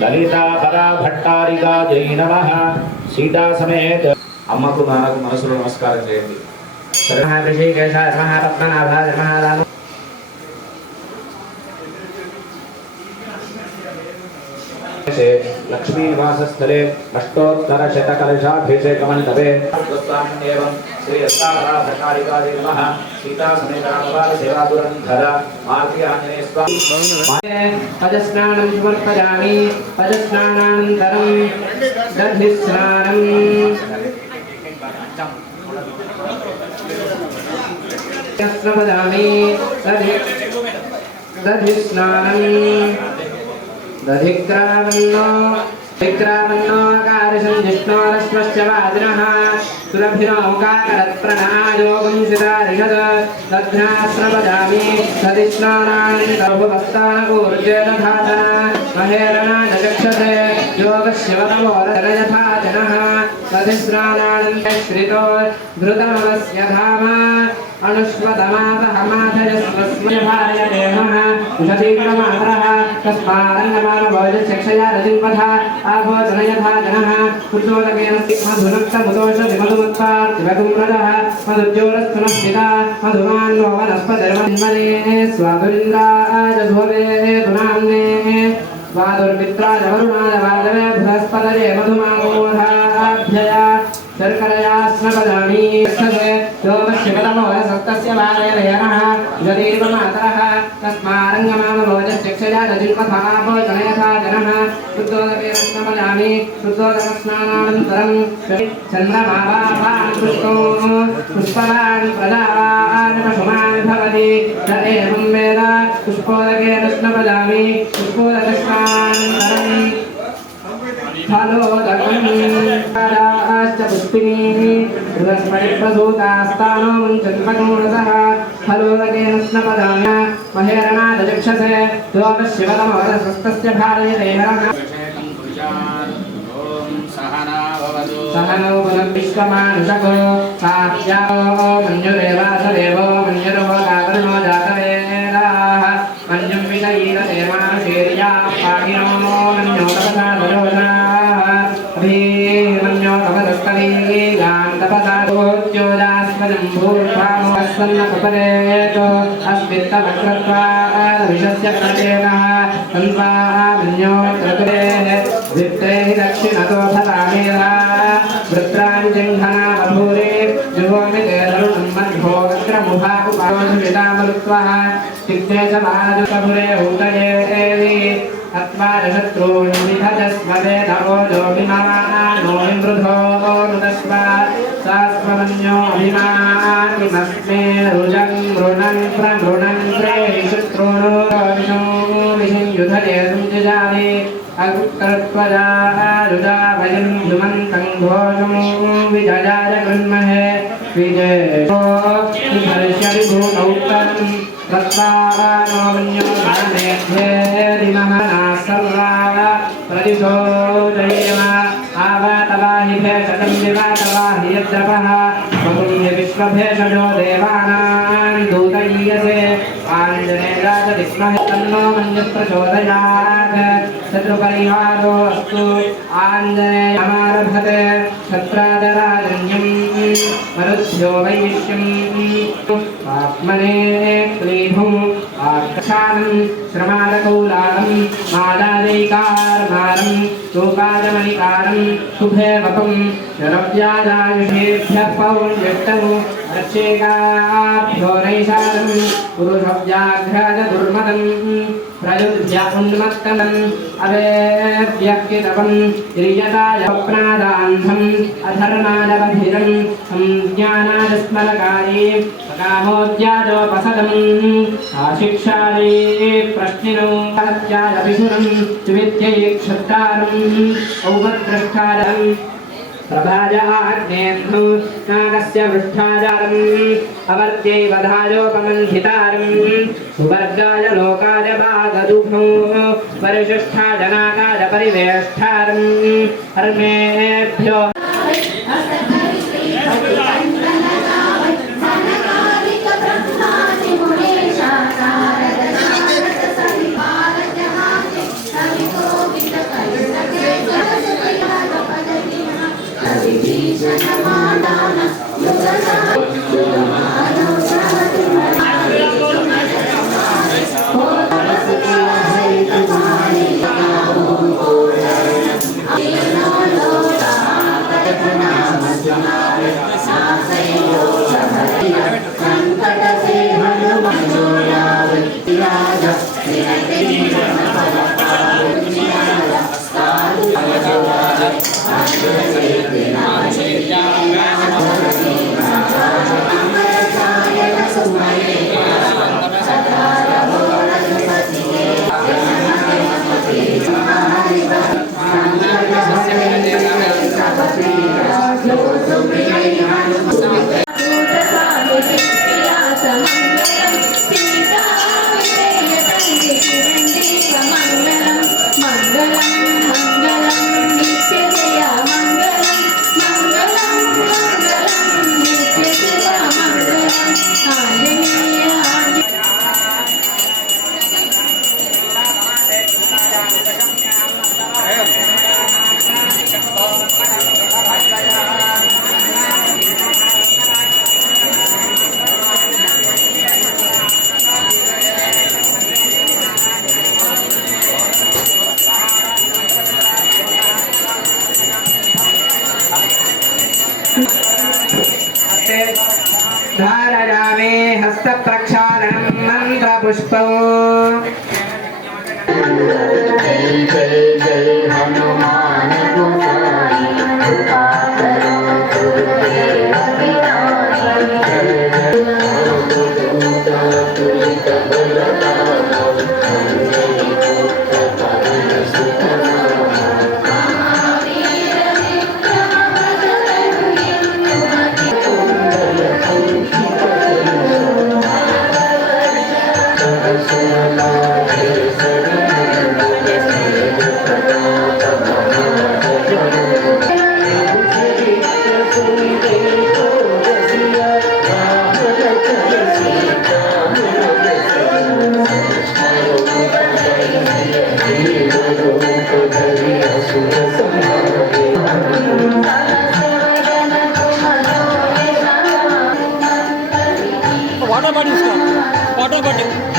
ललिता परा भट्टारिका जय नमः सीता समेत अम्मकु नानकु मनसुलो नमस्कारं చేయండి शरणः ऋषिकेशाय नमः पद्मनाभाय नमः दानो लक्ष्मी निवासस्थले अष्टोत्तरशतकलशाभिषेकमण्डपे एवं श्री भट्टारिकाय नमः सीता समेत रामपाल सेवादुरन्धर मारुति आञ्जनेय स्वामी पदस्नानं समर्पयामि पदस्नानानन्तरं दधिस्नानं स्नापयामि दधिस्नानं विक्रामन्नोकारसंजिष्णोरश्वस्य वादिनः सुरभिनौकाकरत्प्रणायोगं सितारिषद दध्नास्रवदामि दधिस्नानानन्तरभुभक्तानकूर्जेदधातन महेरणानचक्षते योगस्य वदवोरजनयथाजनः दधिस्नानानन्ते श्रितो धृतमवस्य धाम अनुष्वतमासहमाथयस्वस्मै भार्यदेहः उषतीक्रमातरः तस्मादन्नमानभोजचक्षया रजिन्पथा आभोजनयथा जनः पुरुषोदकेन मधुनक्तमुदोषधिमधुमत्पार्थिवधुम्रजः मधुज्योरस्तुनस्थिता मधुमान्नो वनस्पतिर्मन्मने स्वादुरिन्द्राज धोवे पुनाम्ने स्वादुर्मित्राज वरुणाज वादवे बृहस्पतये मधुमामोधाभ्यया शर्करया स्नपदामि योगशिवतमो सप्तस्य वादयनः यदीर्वमातरः तस्मारङ्गमामभोजश्चक्षया रजिन्पथाभोजनयथा जनः शुद्धोदकेन स्नपदामि शुद्धोदकस्नानानन्तरं चन्द्रमावान् पुष्पवान् प्रजावान् पशुमान् भवति स एवं वेद पुष्पोदकेन स्नपदामि पुष्पोदकस्नानानन्तरं फलोदकं पुष्पिनीः बृहस्पतिप्रसूतास्तानो मुञ्चन्पकूणसः फलोदकेन स्नपदाम्य महेरणादचक्षसे योगशिवतमोदस्वस्तस्य भारयते नरः सहनो पुनर्विश्वमानुषको साध्याो मञ्जुरेवासदेवो मञ्जुरो काकर्णो जातवेदाः मञ्जुं विषयीरते मानुषेर्या पाहिनो मञ्जो तपसा सरोजाः अभिमन्यो तपदस्तलीगान् तपसा दोज्योदास्पदं भूर्भामोऽस्सन्नपपदेतो अस्मित्तवक्रत्वादविषस्य प्रचेतः तन्वा मन्यो त्रकुरेः वित्ते हि दक्षिणतो फलामेधा वृत्राञ्जङ्घना बभूरे जुहोमिते तरुणं मध्वो वक्रमुभा उपारोषवितामरुत्वः चित्ते च महाजुकपुरे ऊतये एवि अत्वारशत्रून् विभजस्ववेदवोजोऽभिमानो विमृधो नुदस्व सास्वमन्योऽभिमानिमस्मे रुजं मृणन् प्रमृणन् त्रेषुत्रोणो विष्णो विषुयुधने संजजाने अकुत्रत्वजा भजं धुमन्तं घोषं विजयाय गृह्महे विजयो विभर्षरिभूतौत्तरं तत्त्वानो मन्यो मानेभ्येरिमहना सर्वा प्रतिशो जयेम आवतवाहि भेषजं विवातवाहि यद्रपः स्वपुण्य विश्वभेषजो देवानां दूतयीयसे आञ्जनेयाय विद्महे तन्नो मन्यः प्रचोदयात् शत्रुपरिहारो अस्तु आञ्जनेयमारभते क्षत्रादराजन्यं मरुद्भ्यो वैश्यं आत्मने क्लीभुम् आर्कशानं श्रमालकौलालं मादादैकारमालं लोकाजमणिकारं शुभेवकं शरव्याजायुषेभ्यः पौर्यष्टनु रक्षेकाभ्यो नैषादं पुरुषव्याघ्राज दुर्मदं प्रयुध्य उन्मत्तनम् अवेद्यकितवं इर्यताय प्रादान्धम् अधर्मादबधिरं संज्ञानादस्मरकारे कामोद्यादोपसदम् आशिक्षायै प्रश्निनो हत्याय विशुरं विविद्यै क्षत्रारम् औपद्रष्टारम् प्रभाजाग्नेऽह्नो नागस्य पृष्ठाजारम् अवर्त्यै वधायोपमन्थितारम् सुवर्गाय लोकाय भागदुभो परिशिष्ठाजनाकाय परिवेष्ठारम् हर्मेभ्यो धारयामि हस्तप्रक्षालनं मन्त्रपुष्पौ जय जय जय हनुमान गोसाई कृपा करो गुरुदेव विनाशाय जय जय तुलित बलदामा अंजनी पुत्र पवन सुत वाटर बॉटल इसका वाटर बॉटल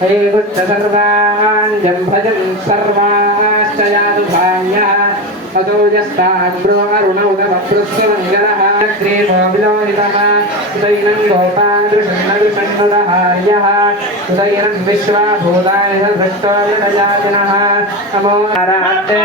हे गुच्छ सर्वान् जम्भजन् सर्वाश्च यादुभाव्यः अतो यस्ताद्ब्रो अरुणौदवप्रुस्यमङ्गलः ग्रीवो विलोहितः उदयनं गोपादृशन्नदृशन्नुदहार्यः उदयनं विश्वाभूताय धृष्टो यदयातिनः नमो नारायणे